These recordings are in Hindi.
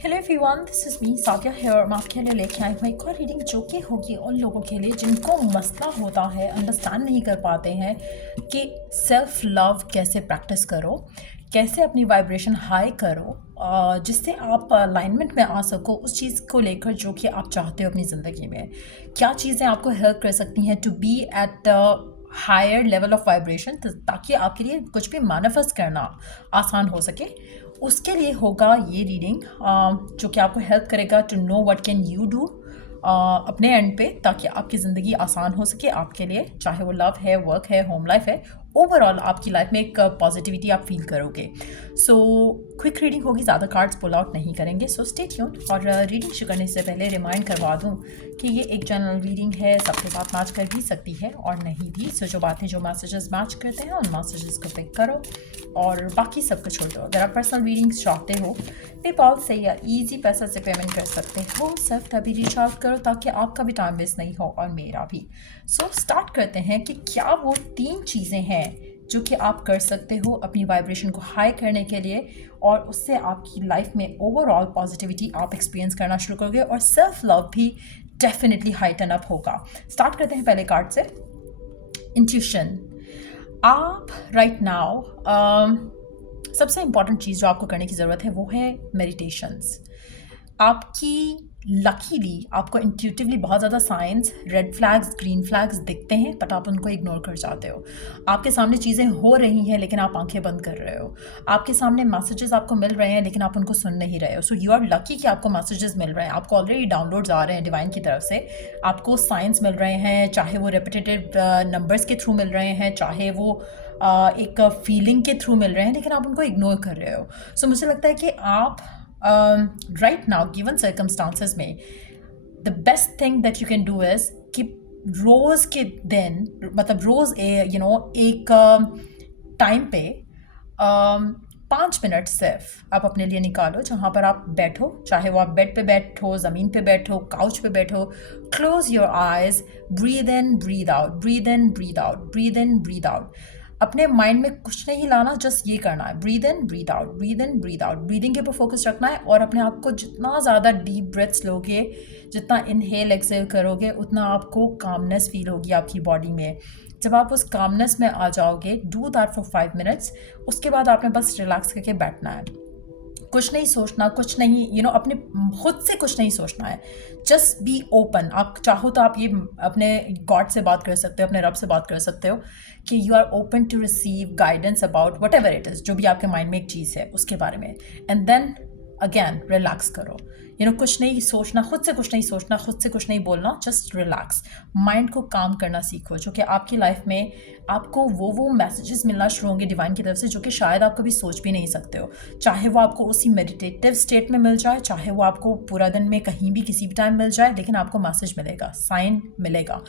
Hello everyone, this is me Sadia here और मैं आपके लिए लेके आई हूँ एक और रीडिंग जो कि होगी उन लोगों के लिए जिनको मसला होता है, अंडरस्टैंड नहीं कर पाते हैं कि सेल्फ लव कैसे प्रैक्टिस करो, कैसे अपनी वाइब्रेशन हाई करो जिससे आप अलाइनमेंट में आ सको उस चीज़ को लेकर जो कि आप चाहते हो अपनी ज़िंदगी में। क्या चीज़ें आपको हेल्प कर सकती हैं to be at higher level of vibration ताकि आपके लिए कुछ भी मैनिफेस्ट करना आसान हो सके। उसके लिए होगा ये रीडिंग जो कि आपको हेल्प करेगा to know what can you do अपने एंड पे ताकि आपकी ज़िंदगी आसान हो सके आपके लिए, चाहे वो लव है, वर्क है, होम लाइफ है, ओवरऑल आपकी लाइफ में एक पॉजिटिविटी आप फील करोगे। सो क्विक रीडिंग होगी, ज़्यादा कार्ड्स पुल आउट नहीं करेंगे, सो स्टे ट्यून। और रीडिंग शुरू करने से पहले रिमाइंड करवा दूँ कि ये एक जनरल रीडिंग है, सबके साथ मैच कर भी सकती है और नहीं भी। सो जो बातें, जो मैसेजेस मैच करते हैं उन मैसेजेस को पिक करो और बाकी सब कुछ छोड़ दो। अगर आप पर्सनल रीडिंग्स चाहते हो पेपाल से या ईजी पैसा से पेमेंट कर सकते हो, सिर्फ तभी रीच आउट करो ताकि आपका भी टाइम वेस्ट नहीं हो और मेरा भी। सो स्टार्ट करते हैं कि क्या वो 3 चीज़ें हैं जो कि आप कर सकते हो अपनी वाइब्रेशन को हाई करने के लिए और उससे आपकी लाइफ में ओवरऑल पॉजिटिविटी आप एक्सपीरियंस करना शुरू करोगे और सेल्फ लव भी डेफिनेटली हाइटन अप होगा। स्टार्ट करते हैं पहले कार्ड से, इंट्यूशन। आप राइट नाउ सबसे इम्पॉर्टेंट चीज़ जो आपको करने की ज़रूरत है वो है मेडिटेशंस। आपकी लकीली आपको इंट्यूटिवली बहुत ज़्यादा science, red flags, green flags दिखते हैं बट आप उनको इग्नोर कर जाते हो। आपके सामने चीज़ें हो रही हैं लेकिन आप आंखें बंद कर रहे हो। आपके सामने मैसेजेस आपको मिल रहे हैं लेकिन आप उनको सुन नहीं रहे हो। सो यू आर लकी कि आपको मैसेजेस मिल रहे हैं, आपको ऑलरेडी डाउनलोड्स आ रहे हैं डिवाइन की तरफ से, आपको साइंस मिल रहे हैं, चाहे वो रेपिटेटिव नंबर्स के थ्रू मिल रहे हैं, चाहे वो एक फीलिंग के थ्रू मिल रहे हैं, लेकिन आप उनको इग्नोर कर रहे हो। सो मुझे लगता है कि आप राइट नाउ गिवन सर्कमस्टांसेस में the best thing that you can do is कि रोज़ के दिन, मतलब रोज़ एक टाइम पे 5 मिनट सिर्फ आप अपने लिए निकालो जहाँ पर आप बैठो, चाहे वो आप बेड पे बैठो, ज़मीन पे बैठो, काउच पे बैठो। Close your eyes, breathe in breathe out, breathe in breathe out, breathe in breathe out. अपने माइंड में कुछ नहीं लाना, जस्ट ये करना है, breathe in breathe out, breathe in breathe out. Breathing के ऊपर फोकस रखना है और अपने आप को जितना ज़्यादा डीप ब्रेथ्स लोगे, जितना इनहेल एक्सेल करोगे, उतना आपको कामनेस फील होगी आपकी बॉडी में। जब आप उस कामनेस में आ जाओगे, डू दैट फॉर 5 मिनट्स। उसके बाद आपने बस रिलैक्स करके बैठना है, कुछ नहीं सोचना, कुछ नहीं अपने खुद से कुछ नहीं सोचना है। Just be open. आप चाहो तो आप ये अपने गॉड से बात कर सकते हो, अपने रब से बात कर सकते हो कि you are open to receive guidance about whatever it is, जो भी आपके माइंड में एक चीज़ है उसके बारे में। एंड देन अगेन रिलैक्स करो। कुछ नहीं सोचना, खुद से कुछ नहीं सोचना, खुद से कुछ नहीं बोलना, जस्ट रिलैक्स। माइंड को काम करना सीखो, जो कि आपकी लाइफ में आपको वो मैसेजेस मिलना शुरू होंगे डिवाइन की तरफ से जो कि शायद आप कभी सोच भी नहीं सकते हो। चाहे वो आपको उसी मेडिटेटिव स्टेट में मिल जाए, चाहे वो आपको पूरा दिन में कहीं भी किसी भी टाइम मिल जाए, लेकिन आपको मैसेज मिलेगा, साइन मिलेगा।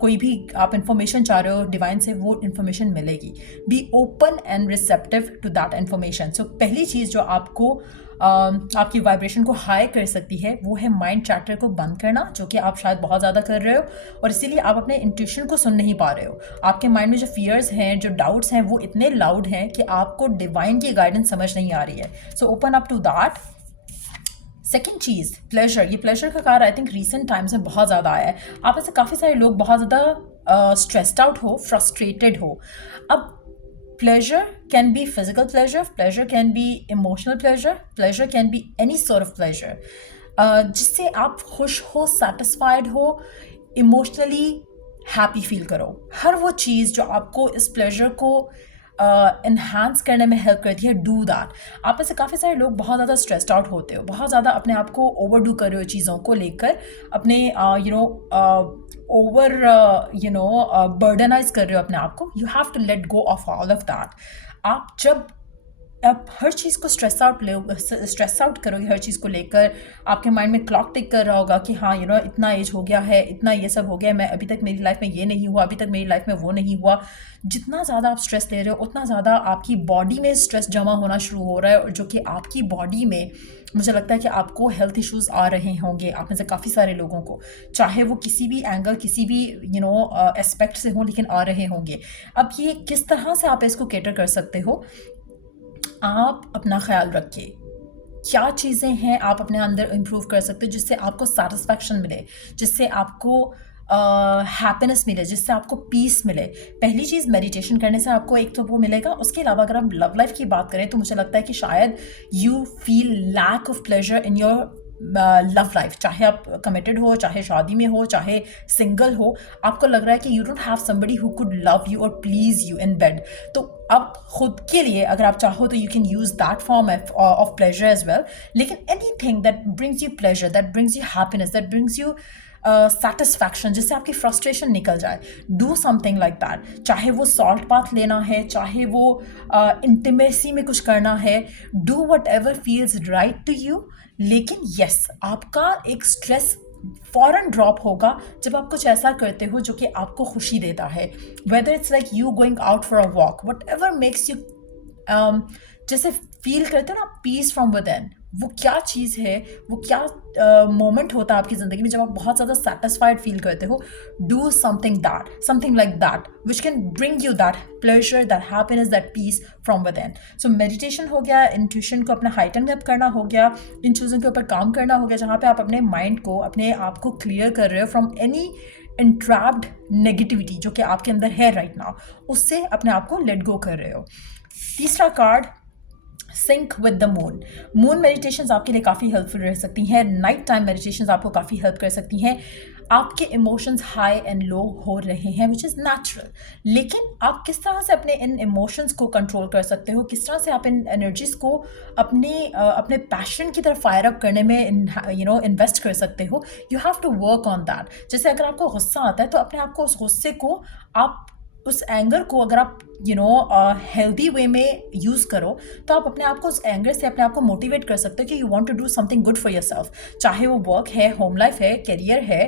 कोई भी आप इन्फॉर्मेशन चाह रहे हो डिवाइन से, वो इन्फॉर्मेशन मिलेगी। Be open and receptive to that information. So पहली चीज़ जो आपको आपकी वाइब्रेशन को हाई कर सकती है वो है माइंड चैटर को बंद करना, जो कि आप शायद बहुत ज़्यादा कर रहे हो और इसीलिए आप अपने इंट्यूशन को सुन नहीं पा रहे हो। आपके माइंड में जो फियर्स हैं, जो डाउट्स हैं, वो इतने लाउड हैं कि आपको डिवाइन की गाइडेंस समझ नहीं आ रही है। So open up to that. Second चीज़, प्लेजर। ये प्लेजर का card I think recent times में बहुत ज़्यादा आया है। आप ऐसे काफ़ी सारे लोग बहुत ज़्यादा स्ट्रेस्ड आउट हो, फ्रस्ट्रेटेड हो। अब pleasure can be physical pleasure, pleasure can be emotional pleasure, pleasure can be any sort of pleasure, जिससे आप खुश हो, satisfied हो, emotionally happy feel करो। हर वो चीज़ जो आपको इस pleasure को इन्हांस करने में हेल्प करती है, डू दैट। आप में से काफ़ी सारे लोग बहुत ज़्यादा स्ट्रेस्ड आउट होते हो, बहुत ज़्यादा अपने आप को ओवरडू कर रहे हो चीज़ों को लेकर, अपने ओवर बर्डनाइज कर रहे हो अपने आप को। You have to let go of all of that. आप हर चीज़ को स्ट्रेस आउट करोगे, हर चीज़ को लेकर आपके माइंड में क्लॉक टिक कर रहा होगा कि हाँ इतना एज हो गया है, इतना ये सब हो गया है, मैं अभी तक मेरी लाइफ में ये नहीं हुआ, अभी तक मेरी लाइफ में वो नहीं हुआ। जितना ज़्यादा आप स्ट्रेस ले रहे हो उतना ज़्यादा आपकी बॉडी में स्ट्रेस जमा होना शुरू हो रहा है, और जो कि आपकी बॉडी में मुझे लगता है कि आपको हेल्थ इश्यूज़ आ रहे होंगे, आप में से काफ़ी सारे लोगों को, चाहे वो किसी भी एंगल, किसी भी एस्पेक्ट से हो, लेकिन आ रहे होंगे। अब ये किस तरह से आप इसको कैटर कर सकते हो? आप अपना ख्याल रखिए, क्या चीज़ें हैं आप अपने अंदर इम्प्रूव कर सकते हो जिससे आपको सेटिस्फैक्शन मिले, जिससे आपको हैप्पीनेस मिले, जिससे आपको पीस मिले। पहली चीज़, मेडिटेशन करने से आपको एक तो वो मिलेगा। उसके अलावा अगर हम लव लाइफ की बात करें तो मुझे लगता है कि शायद you feel lack of pleasure in your love life. चाहे आप कमिटेड हो, चाहे शादी में हो, चाहे सिंगल हो, आपको लग रहा है कि you don't have somebody who could love you और प्लीज यू इन बेड। तो अब खुद के लिए अगर आप चाहो तो you can use that form of pleasure as well. लेकिन anything that brings you pleasure, that brings you happiness, that brings you satisfaction, जिससे आपकी फ्रस्ट्रेशन निकल जाए, डू समथिंग लाइक दैट। चाहे वो सॉल्ट बाथ लेना है, चाहे वो इंटीमेसी में कुछ करना है, do whatever feels right to you. लेकिन यस, आपका एक स्ट्रेस फौरन ड्रॉप होगा जब आप कुछ ऐसा करते हो जो कि आपको खुशी देता है। Whether it's like you going out for a walk, what ever makes you जैसे फील करते हो ना पीस फ्रॉम विद इन। वो क्या चीज़ है, वो क्या मोमेंट होता है आपकी ज़िंदगी में जब आप बहुत ज़्यादा सेटिस्फाइड फील करते हो। Do something like that which can bring you that pleasure, that happiness, that peace from within. So meditation हो गया, इंट्यूशन को अपना हाइटन अप करना हो गया, इन चीज़ों के ऊपर काम करना हो गया जहाँ पे आप अपने माइंड को, अपने आप को क्लियर कर रहे हो फ्रॉम एनी इंट्रैप्ड नेगेटिविटी जो कि आपके अंदर है राइट नाउ, उससे अपने आप को लेट गो कर रहे हो। तीसरा card, sync with the moon. Moon meditations आपके लिए काफ़ी हेल्पफुल रह सकती हैं। नाइट टाइम मेडिटेशंस आपको काफ़ी हेल्प कर सकती हैं। आपके इमोशंस हाई एंड लो हो रहे हैं विच इज़ नेचुरल, लेकिन आप किस तरह से अपने इन इमोशंस को कंट्रोल कर सकते हो, किस तरह से आप इन एनर्जीज को अपने पैशन की तरफ फायर अप करने में इन्वेस्ट कर सकते हो। You have to work on that. जैसे अगर आपको गुस्सा आता है तो अपने आप को उस गुस्से को, आप उस एंगर को अगर आप हेल्दी वे में यूज़ करो तो आप अपने आप को उस एंगर से अपने आप को मोटिवेट कर सकते हो कि you want to do something good for yourself. चाहे वो वर्क है, होम लाइफ है, करियर है,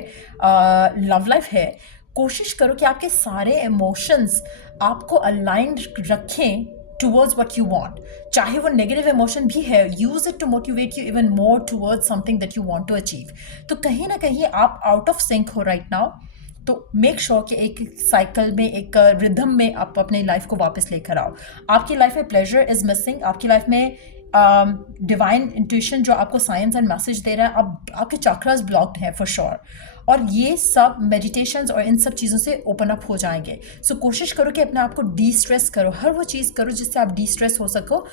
लव लाइफ है। कोशिश करो कि आपके सारे इमोशंस आपको अलाइंड रखें towards what you want। चाहे वो नेगेटिव इमोशन भी है, use it to motivate you even more towards something that you want to achieve. तो कहीं ना कहीं आप आउट ऑफ सिंक हो राइट नाउ, तो मेक श्योर कि एक साइकिल में, एक रिदम में आप अपनी लाइफ को वापस लेकर आओ। आपकी लाइफ में प्लेजर इज मिसिंग, आपकी लाइफ में डिवाइन इंट्यूशन जो आपको साइंस एंड मैसेज दे रहा है, आपके चक्रास ब्लॉक्ड हैं फॉर श्योर। और ये सब मेडिटेशंस और इन सब चीज़ों से ओपन अप हो जाएंगे। सो कोशिश करो कि अपने आप को डी स्ट्रेस करो, हर वो चीज़ करो जिससे आप डी स्ट्रेस हो सको।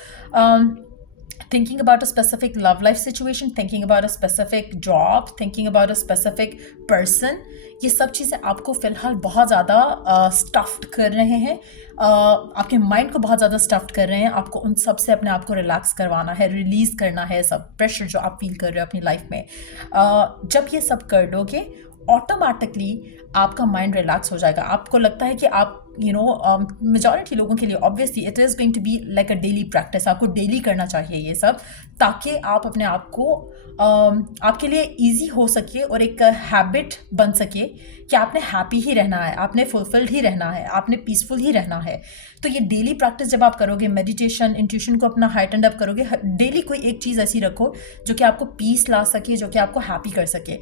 Thinking about a specific love life situation, thinking about a specific job, thinking about a specific person, ये सब चीज़ें आपको फ़िलहाल बहुत ज़्यादा स्टफ्ड कर रहे हैं, आपके माइंड को बहुत ज़्यादा स्टफ्ड कर रहे हैं। आपको उन सब से अपने आप को रिलैक्स करवाना है, रिलीज़ करना है सब प्रेशर जो आप फील कर रहे हो अपनी लाइफ में। जब ये सब कर लोगे ऑटोमेटिकली आपका माइंड रिलैक्स हो जाएगा। आपको लगता है कि आप मेजॉरिटी लोगों के लिए obviously it is going to be like a daily practice. आपको डेली करना चाहिए ये सब, ताकि आप अपने आप को आपके लिए इजी हो सके और एक हैबिट बन सके कि आपने हैप्पी ही रहना है, आपने फुलफिल्ड ही रहना है, आपने पीसफुल ही रहना है। तो ये डेली प्रैक्टिस जब आप करोगे, मेडिटेशन, इंट्यूशन को अपना हाइटन अप करोगे, डेली कोई एक चीज़ ऐसी रखो जो कि आपको पीस ला सके, जो कि आपको हैप्पी कर सके।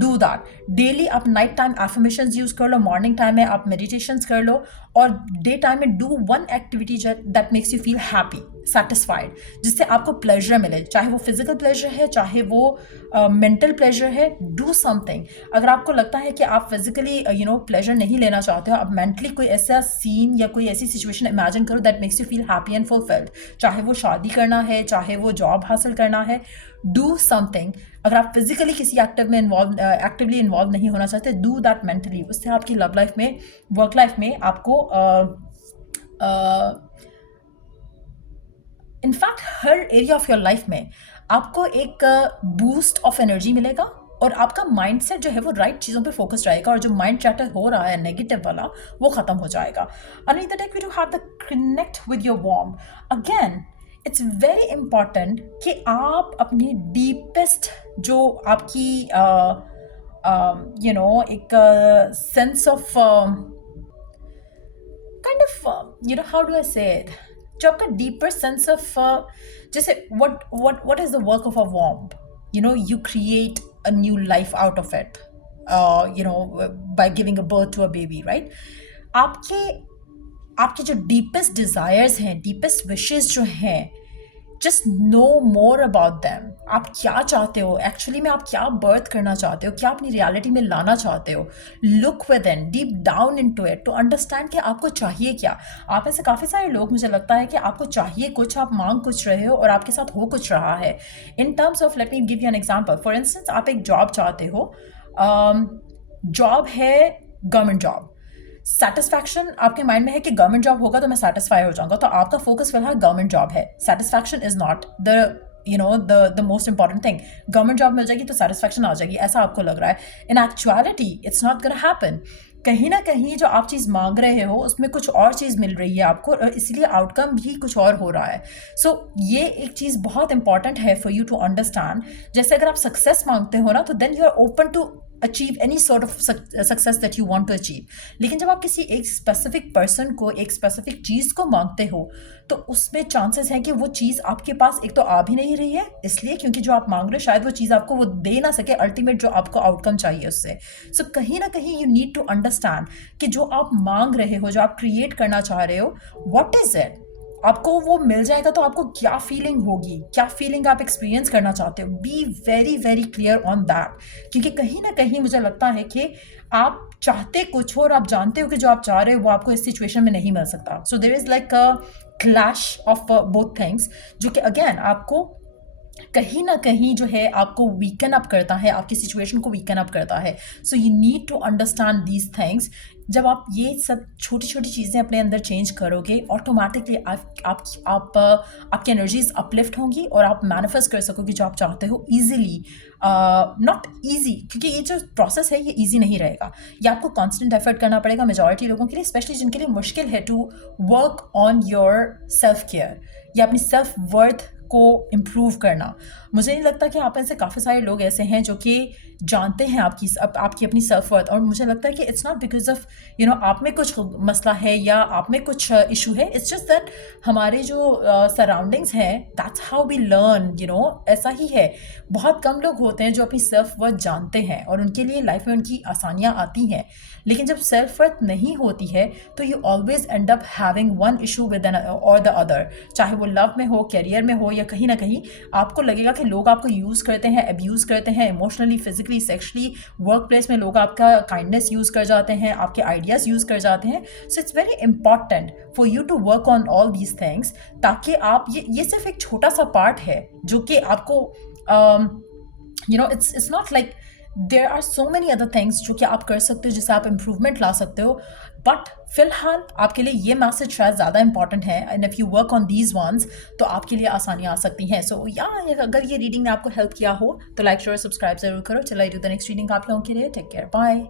Do that daily. आप नाइट टाइम एफर्मेशंस यूज़ कर लो, मॉर्निंग टाइम में आप मेडिटेशंस कर लो, और डे टाइम में do one activity that makes you feel happy, satisfied, जिससे आपको प्लेजर मिले। चाहे वो फिजिकल प्लेजर है, चाहे वो मेंटल प्लेजर है, डू समथिंग। अगर आपको लगता है कि आप फिजिकली प्लेजर नहीं लेना चाहते हो, आप मेंटली कोई ऐसा सीन या कोई ऐसी सिचुएशन इमेजिन करो that makes you feel happy and fulfilled. चाहे वो शादी करना है, चाहे वो जॉब हासिल करना है, डू समथिंग। अगर आप फिजिकली किसी एक्टिवली इन्वॉल्व नहीं होना चाहते, डू दैट मेंटली। उससे आपकी लव लाइफ में, वर्क लाइफ में आपको in fact her area of your life में आपको एक बूस्ट ऑफ एनर्जी मिलेगा, और आपका माइंड सेट जो है वो राइट चीज़ों पे फोकस रहेगा, और जो माइंड चैटर हो रहा है नेगेटिव वाला, वो ख़त्म हो जाएगा। Another take we to have the connect with your warm. Again, it's very important कि आप अपनी डीपेस्ट जो आपकी एक sense of kind of how do I से इट, जो आपका डीपर सेंस ऑफ, जैसे what is the work of a womb? You create a new life out of it, by giving a birth to a baby, right? आपके जो डीपेस्ट डिज़ायर्स हैं, डीपेस्ट विशेस जो हैं, just know more about them. आप क्या चाहते हो एक्चुअली में, आप क्या बर्थ करना चाहते हो, क्या अपनी रियलिटी में लाना चाहते हो। Look within deep down into it to understand कि आपको चाहिए क्या। आप ऐसे काफ़ी सारे लोग, मुझे लगता है कि आपको चाहिए कुछ, आप मांग कुछ रहे हो और आपके साथ हो कुछ रहा है। In terms of, let me give you an example. For instance, आप एक जॉब चाहते हो, जॉब है गवर्नमेंट जॉब। सेटिस्फैक्शन आपके माइंड में है कि गवर्नमेंट जॉब होगा तो मैं सेटिस्फाई हो जाऊंगा, तो आपका फोकस फिलहाल गवर्नमेंट जॉब है। Satisfaction is not the the most important thing. Government job मिल जाएगी तो सेटिस्फैक्शन आ जाएगी, ऐसा आपको लग रहा है। In actuality it's not gonna happen. कहीं ना कहीं जो आप चीज़ मांग रहे हो उसमें कुछ और चीज़ मिल रही है आपको, और इसीलिए आउटकम भी कुछ और हो रहा है। सो ये एक चीज़ बहुत इंपॉर्टेंट है फॉर यू टू अंडरस्टैंड। जैसे अगर आप सक्सेस मांगते हो ना, तो then you are open to achieve any sort of success that you want to achieve. लेकिन जब आप किसी एक स्पेसिफिक पर्सन को, एक स्पेसिफिक चीज़ को मांगते हो, तो उसमें चांसेस हैं कि वो चीज़ आपके पास एक तो आ भी नहीं रही है, इसलिए क्योंकि जो आप मांग रहे हो शायद वो चीज़ आपको वो दे ना सके अल्टीमेट जो आपको आउटकम चाहिए उससे। सो कहीं ना कहीं यू नीड टू अंडरस्टैंड कि जो आप मांग रहे हो, जो आप क्रिएट करना चाह रहे हो, व्हाट इज इट। आपको वो मिल जाएगा तो आपको क्या फीलिंग होगी, क्या फीलिंग आप एक्सपीरियंस करना चाहते हो। Be very very clear on that, क्योंकि कहीं ना कहीं मुझे लगता है कि आप चाहते कुछ हो और आप जानते हो कि जो आप चाह रहे हो वो आपको इस सिचुएशन में नहीं मिल सकता। So there is like a clash of both things, जो कि अगेन आपको कहीं ना कहीं जो है आपको वीकन अप करता है, आपकी सिचुएशन को वीकन अप करता है। So you need to understand these things. जब आप ये सब छोटी छोटी चीज़ें अपने अंदर चेंज करोगे, ऑटोमेटिकली आपकी एनर्जीज अपलिफ्ट होंगी और आप मैनिफेस्ट कर सकोगे जो आप चाहते हो ईजिली। नॉट ईजी, क्योंकि ये जो प्रोसेस है ये ईजी नहीं रहेगा, ये आपको कॉन्स्टेंट एफर्ट करना पड़ेगा मेजॉरिटी लोगों के लिए, स्पेशली जिनके लिए मुश्किल है to work on your self care या अपनी सेल्फ वर्थ को इम्प्रूव करना। मुझे नहीं लगता कि आप ऐसे काफ़ी सारे लोग ऐसे हैं जो कि जानते हैं आपकी अपनी सेल्फ वर्थ, और मुझे लगता है कि इट्स नॉट बिकॉज ऑफ आप में कुछ मसला है या आप में कुछ इशू है। इट्स जस्ट दैट हमारे जो सराउंडिंग्स हैं, दैट्स हाउ वी लर्न, ऐसा ही है। बहुत कम लोग होते हैं जो अपनी सेल्फ वर्थ जानते हैं और उनके लिए लाइफ में उनकी आसानियाँ आती हैं। लेकिन जब सेल्फ वर्थ नहीं होती है तो you always end up having one issue with an or the other, चाहे वो लव में हो, करियर में हो, या कहीं ना कहीं आपको लगेगा कि लोग आपको यूज़ करते हैं, अब्यूज़ करते हैं, emotionally, physically, sexually. Work place में लोग आपका काइंडनेस यूज़ कर जाते हैं, आपके आइडियाज़ यूज़ कर जाते हैं। So it's very important for you to work on all these things, ताकि आप ये सिर्फ एक छोटा सा पार्ट है जो कि आपको it's not like there are so many other things जो कि आप कर सकते हो, जिससे आप इम्प्रूवमेंट ला सकते हो। बट फिलहाल आपके लिए ये मैसेज शायद ज़्यादा इंपॉर्टेंट है, and if you work on these once तो आपके लिए आसानियाँ आ सकती हैं। सो अगर ये रीडिंग ने आपको हेल्प किया हो तो लाइक, शेयर, सब्सक्राइब जरूर करो। चलो I do the next reading आप लोगों के लिए। Take care, bye.